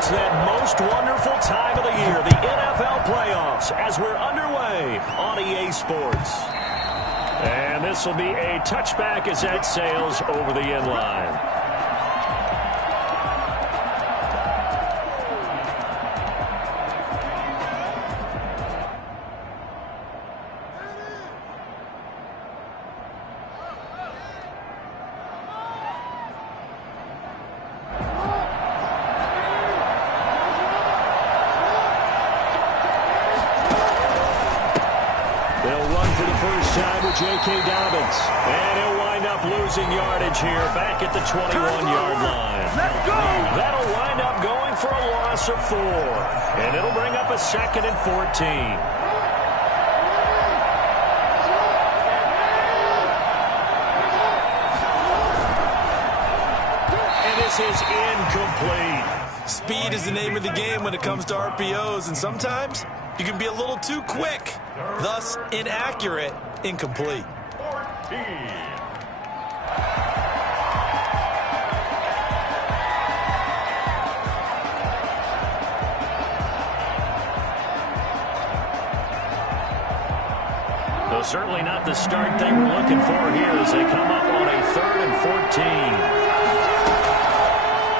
It's that most wonderful time of the year, the NFL playoffs, as we're underway on EA Sports. And this will be a touchback as that sails over the end line. J.K. Dobbins, and he'll wind up losing yardage here back at the 21-yard line. Let's go! That'll wind up going for a loss of 4, and it'll bring up a 2nd and 14. And this is incomplete. Speed is the name of the game when it comes to RPOs, and sometimes you can be a little too quick, thus inaccurate. Incomplete. 14. Though certainly not the start they were looking for here as they come up on a 3rd and 14.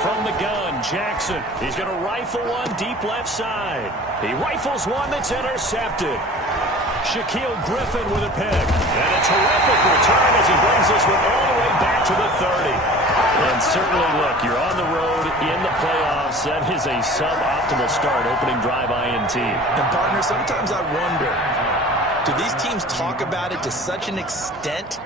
From the gun, Jackson. He's going to rifle one deep left side. He rifles one that's intercepted. Shaquille Griffin with a pick. And a terrific return as he brings this one all the way back to the 30. And certainly, look, you're on the road in the playoffs. That is a suboptimal start, opening drive INT. And, partner, sometimes I wonder, do these teams talk about it to such an extent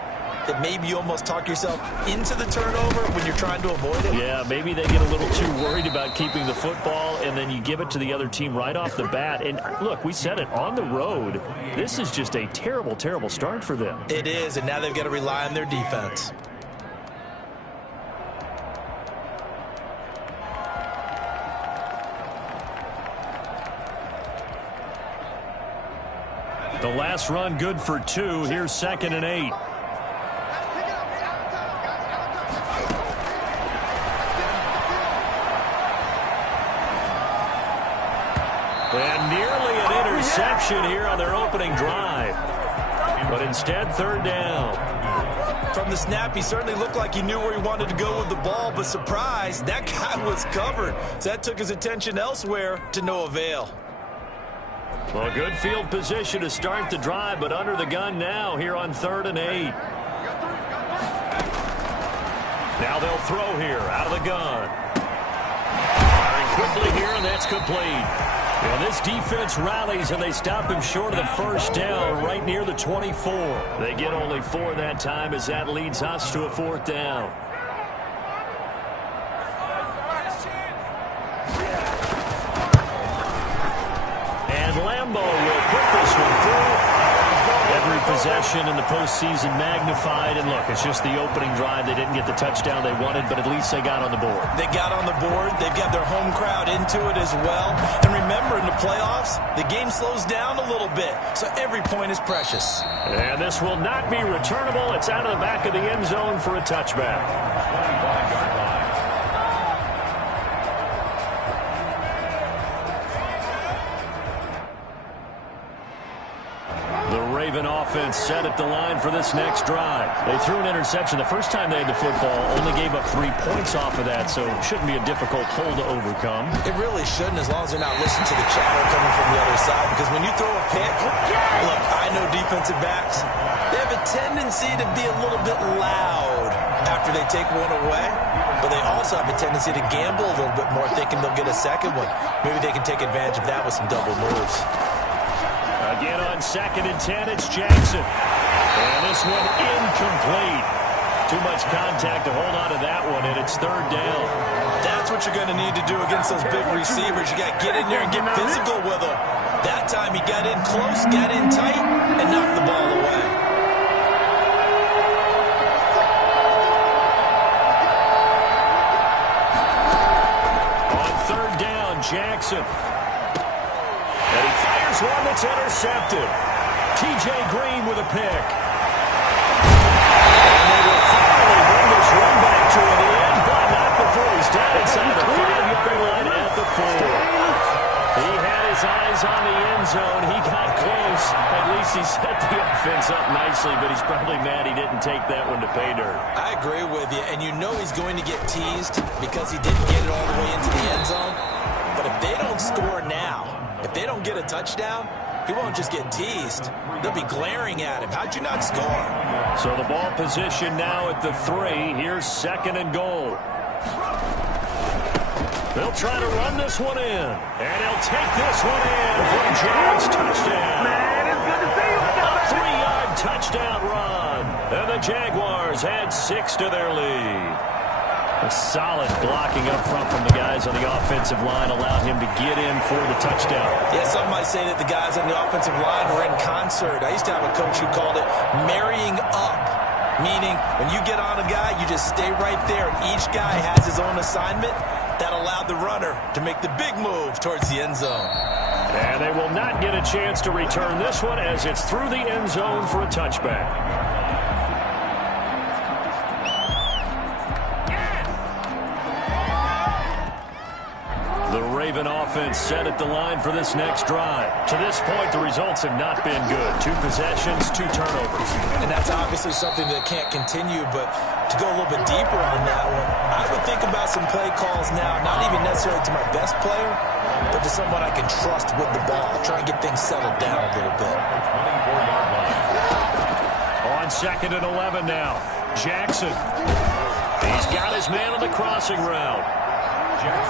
that maybe you almost talk yourself into the turnover when you're trying to avoid it? Yeah, maybe they get a little too worried about keeping the football, and then you give it to the other team right off the bat. And look, we said it, on the road, this is just a terrible, terrible start for them. It is, and now they've got to rely on their defense. The last run good for 2. Here's 2nd and 8. And nearly an interception here on their opening drive. But instead, 3rd down. From the snap, he certainly looked like he knew where he wanted to go with the ball, but surprise, that guy was covered. So that took his attention elsewhere to no avail. Well, good field position to start the drive, but under the gun now here on 3rd and 8. Now they'll throw here out of the gun. Firing quickly here, and that's complete. Well, this defense rallies, and they stop him short of the 1st down right near the 24. They get only 4 that time as that leads us to a 4th down. And Lambeau will put this one through. Every possession in the postseason magnified. And look, it's just the opening drive. They didn't get the touchdown they wanted, but at least they got on the board. They got on the board. They've got their home crowd into it as well. And remember, in the playoffs, the game slows down a little bit, so every point is precious. And this will not be returnable. It's out of the back of the end zone for a touchback. 25-yard line. Raven offense set at the line for this next drive. They threw an interception the first time they had the football, only gave up 3 points off of that, so it shouldn't be a difficult hole to overcome. It really shouldn't, as long as they're not listening to the chatter coming from the other side, because when you throw a pick, look, I know defensive backs, they have a tendency to be a little bit loud after they take one away, but they also have a tendency to gamble a little bit more, thinking they'll get a second one. Maybe they can take advantage of that with some double moves. Again on 2nd and 10, it's Jackson. And this one incomplete. Too much contact to hold on to that one, and it's 3rd down. That's what you're going to need to do against those big receivers. You got to get in there and get physical with them. That time he got in close, got in tight, and knocked the ball away. On 3rd down, Jackson. And he fires one that's intercepted. T.J. Green with a pick. And they will finally bring this run back to an end, but not before he's down inside the 5-yard line at the 4. zone. He got close. At least he set the offense up nicely, but he's probably mad he didn't take that one to pay dirt. I agree with you, and you know he's going to get teased because he didn't get it all the way into the end zone. But if they don't score now, if they don't get a touchdown, he won't just get teased. They'll be glaring at him. How'd you not score? So the ball position now at the 3. Here's 2nd and goal. They'll try to run this one in. And he'll take this one in for a Jags touchdown. A 3-yard touchdown run. And the Jaguars add 6 to their lead. A solid blocking up front from the guys on the offensive line allowed him to get in for the touchdown. Yeah, some might say that the guys on the offensive line were in concert. I used to have a coach who called it marrying up, meaning when you get on a guy, you just stay right there, and each guy has his own assignment. That allowed the runner to make the big move towards the end zone. And they will not get a chance to return this one as it's through the end zone for a touchback. The Raven offense set at the line for this next drive. To this point, the results have not been good. 2 possessions, 2 turnovers. And that's obviously something that can't continue, but to go a little bit deeper on that one, I would think about some play calls now, not even necessarily to my best player, but to someone I can trust with the ball. Try and get things settled down a little bit. On 2nd and 11 now, Jackson. He's got his man on the crossing route.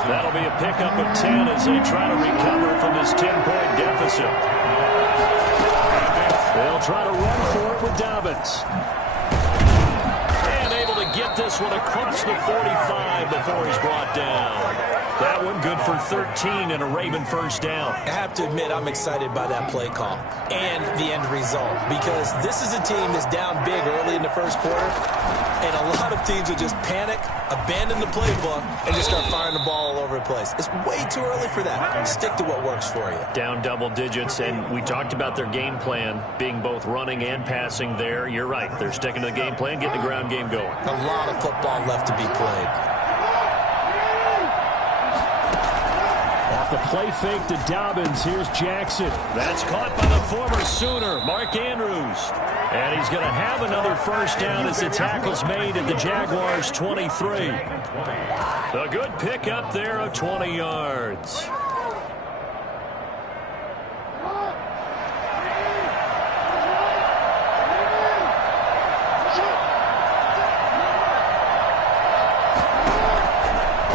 That'll be a pickup of 10 as they try to recover from this 10-point deficit. They'll try to run for it with Dobbins. And able to get this one across the 45 before he's brought down. That one good for 13 and a Raven first down. I have to admit, I'm excited by that play call and the end result because this is a team that's down big early in the first quarter, and a lot of teams will just panic, abandon the playbook, and just start firing the ball all over the place. It's way too early for that. Stick to what works for you. Down double digits, and we talked about their game plan being both running and passing there. You're right. They're sticking to the game plan, getting the ground game going. A lot of football left to be played. Off the play fake to Dobbins. Here's Jackson. That's caught by the former Sooner, Mark Andrews. And he's going to have another first down as the tackle's made at the Jaguars' 23. A good pickup there of 20 yards.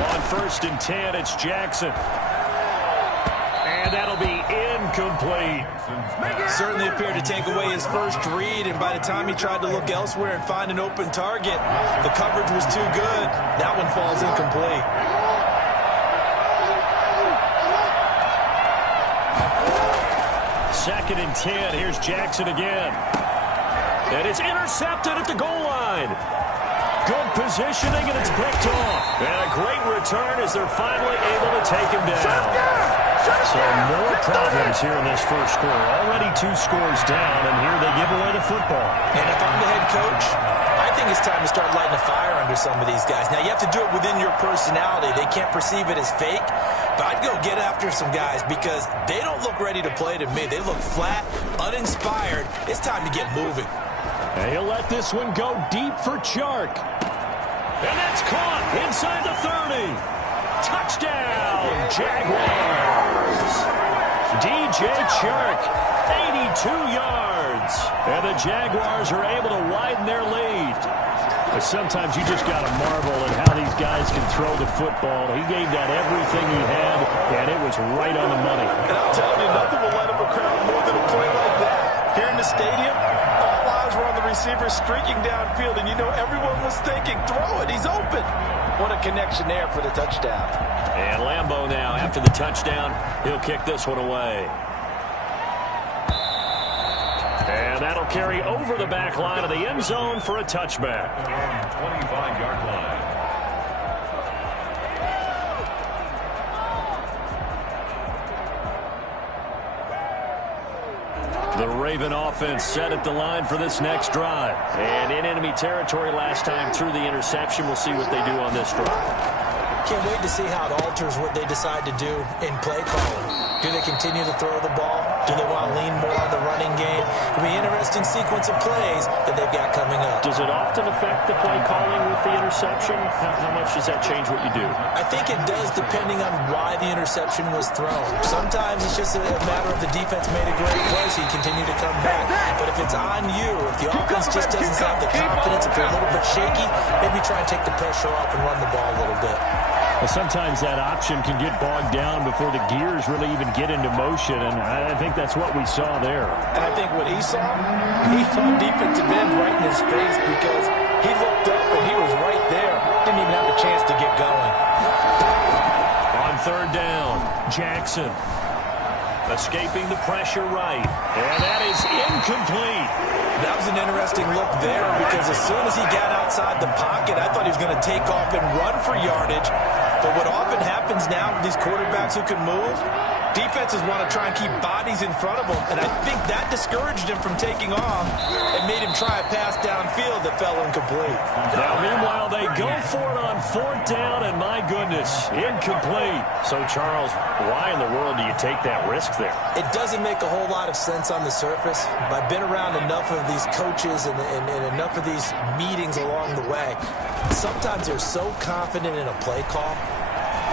On 1st and 10, it's Jackson. And that'll be incomplete. Certainly appeared to take away his first read, and by the time he tried to look elsewhere and find an open target, the coverage was too good. That one falls incomplete. Second and 10. Here's Jackson again. And it's intercepted at the goal line. Good positioning, and it's picked off. And a great return as they're finally able to take him down. So more problems here in this first quarter. Already 2 scores down, and here they give away the football. And if I'm the head coach, I think it's time to start lighting a fire under some of these guys. Now, you have to do it within your personality. They can't perceive it as fake, but I'd go get after some guys because they don't look ready to play to me. They look flat, uninspired. It's time to get moving. And he'll let this one go deep for Chark. And that's caught inside the 30. Touchdown, Jaguars. DJ Chark, 82 yards. And the Jaguars are able to widen their lead. But sometimes you just got to marvel at how these guys can throw the football. He gave that everything he had, and it was right on the money. And I'm telling you, nothing will light up a crowd more than a play like that. Here in the stadium, all eyes were on the receiver streaking downfield, and you know everyone was thinking, throw it, he's open. What a connection there for the touchdown. And Lambeau now, after the touchdown, he'll kick this one away. And that'll carry over the back line of the end zone for a touchback. 25-yard line. The Raven offense set at the line for this next drive. And in enemy territory last time through the interception. We'll see what they do on this drive. Can't wait to see how it alters what they decide to do in play calling. Do they continue to throw the ball? Do they want to lean more on the running game? It'll be an interesting sequence of plays that they've got coming up. Does it often affect the play calling with the interception? How much does that change what you do? I think it does, depending on why the interception was thrown. Sometimes it's just a matter of the defense made a great play, so you continue to come back. But if it's on you, if the offense just doesn't have the confidence, if they're a little bit shaky, maybe try and take the pressure off and run the ball a little bit. Well, sometimes that option can get bogged down before the gears really even get into motion, and I think that's what we saw there. And I think what he saw defensive end right in his face, because he looked up and he was right there. Didn't even have a chance to get going. On third down, Jackson escaping the pressure right, and that is incomplete. That was an interesting look there, because as soon as he got outside the pocket, I thought he was going to take off and run for yardage. But what often happens now with these quarterbacks who can move, defenses want to try and keep bodies in front of them, and I think that discouraged him from taking off and made him try a pass downfield that fell incomplete. Now, meanwhile, they go for it on fourth down, and my goodness, incomplete. So, Charles, why in the world do you take that risk there? It doesn't make a whole lot of sense on the surface, but I've been around enough of these coaches and enough of these meetings along the way. Sometimes they're so confident in a play call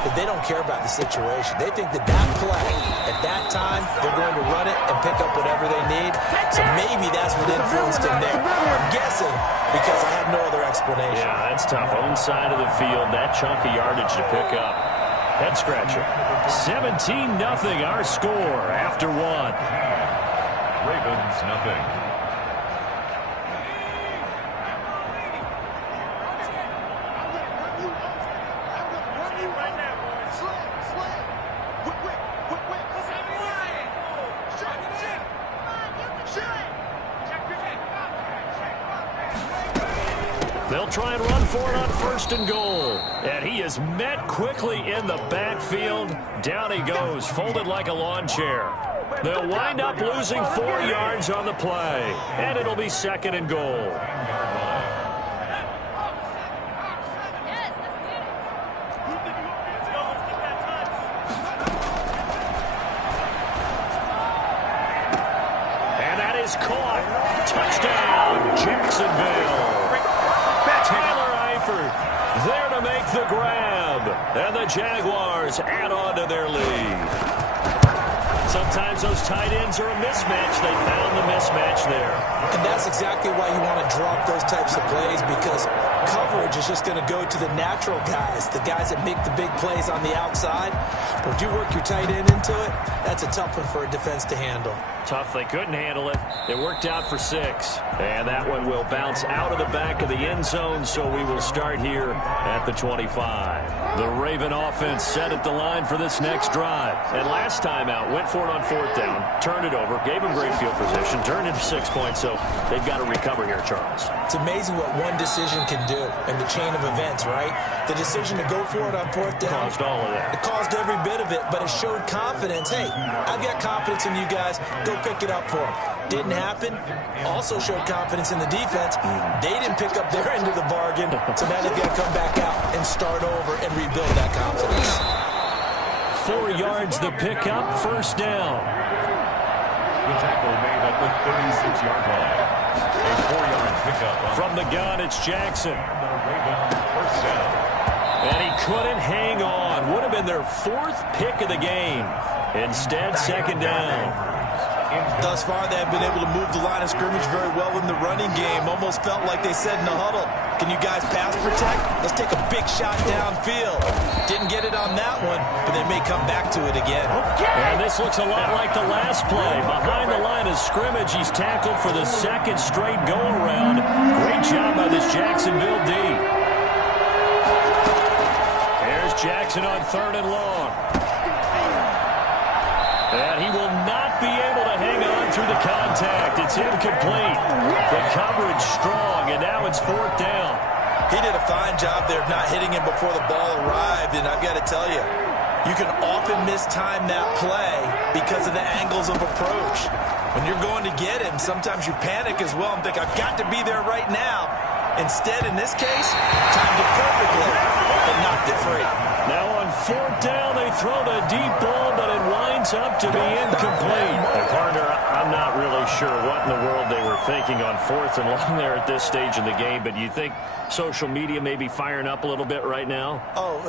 that they don't care about the situation. They think that play, at that time, they're going to run it and pick up whatever they need. So maybe that's what influenced him there. I'm guessing because I have no other explanation. Yeah, that's tough. Own side of the field, that chunk of yardage to pick up. Head scratcher. 17-0 our score after one. Ravens, nothing. They'll try and run for it on first and goal. And he is met quickly in the backfield. Down he goes, folded like a lawn chair. They'll wind up losing 4 yards on the play. And it'll be second and goal. And that is caught. Touchdown, Jacksonville. Taylor Eifert there to make the grab. And the Jaguars add on to their lead. Sometimes those tight ends are a mismatch. They found the mismatch there. And that's exactly why you want to drop those types of plays, because coverage is just going to go to the natural guys, the guys that make the big plays on the outside. But if you work your tight end into it, that's a tough one for a defense to handle. Tough. They couldn't handle it. It worked out for 6. And that one will bounce out of the back of the end zone, so we will start here at the 25. The Raven offense set at the line for this next drive. And last time out, went for it on fourth down, turned it over, gave him great field position, turned into 6 points, so they've got to recover here, Charles. It's amazing what one decision can do in the chain of events, right? The decision to go for it on fourth down. Caused all of that. It caused every bit of it, but it showed confidence. Hey, I've got confidence in you guys. Go pick it up for them. Didn't happen. Also showed confidence in the defense. They didn't pick up their end of the bargain, so now they've got to come back out and start over and rebuild that confidence. 4 yards the pickup, first down. The tackle made at the 36-yard line. A 4-yard pickup. From the gun, it's Jackson. The Ravens first down. And he couldn't hang on. Would have been their 4th pick of the game. Instead, second down. Thus far, they have been able to move the line of scrimmage very well in the running game. Almost felt like they said in the huddle, can you guys pass protect? Let's take a big shot downfield. Didn't get it on that one, but they may come back to it again. And this looks a lot like the last play. Behind the line of scrimmage, he's tackled for the 2nd straight go-around. Great job by this Jacksonville D. There's Jackson on 3rd and long. And he will not be able to hang on through the contact. It's incomplete. The coverage strong, and now it's 4th down. He did a fine job there of not hitting him before the ball arrived, and I've got to tell you, you can often mistime that play because of the angles of approach. When you're going to get him, sometimes you panic as well and think, I've got to be there right now. Instead, in this case, timed it perfectly and knocked it free. Now on 4th down, they throw the deep ball, but it winds up to be incomplete. The sure what in the world they were thinking on 4th and long there at this stage in the game, but you think social media may be firing up a little bit right now? Oh,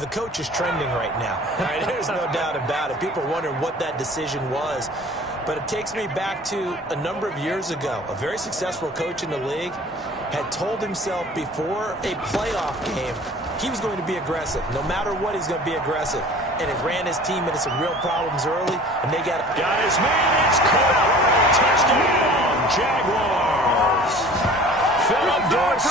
the coach is trending right now. All right? There's no doubt about it. People are wondering what that decision was. But it takes me back to a number of years ago. A very successful coach in the league had told himself before a playoff game he was going to be aggressive. No matter what, he's going to be aggressive. And it ran his team into some real problems early, and they got his man. It's caught. Touchdown, Jaguars. Philip Dorsett.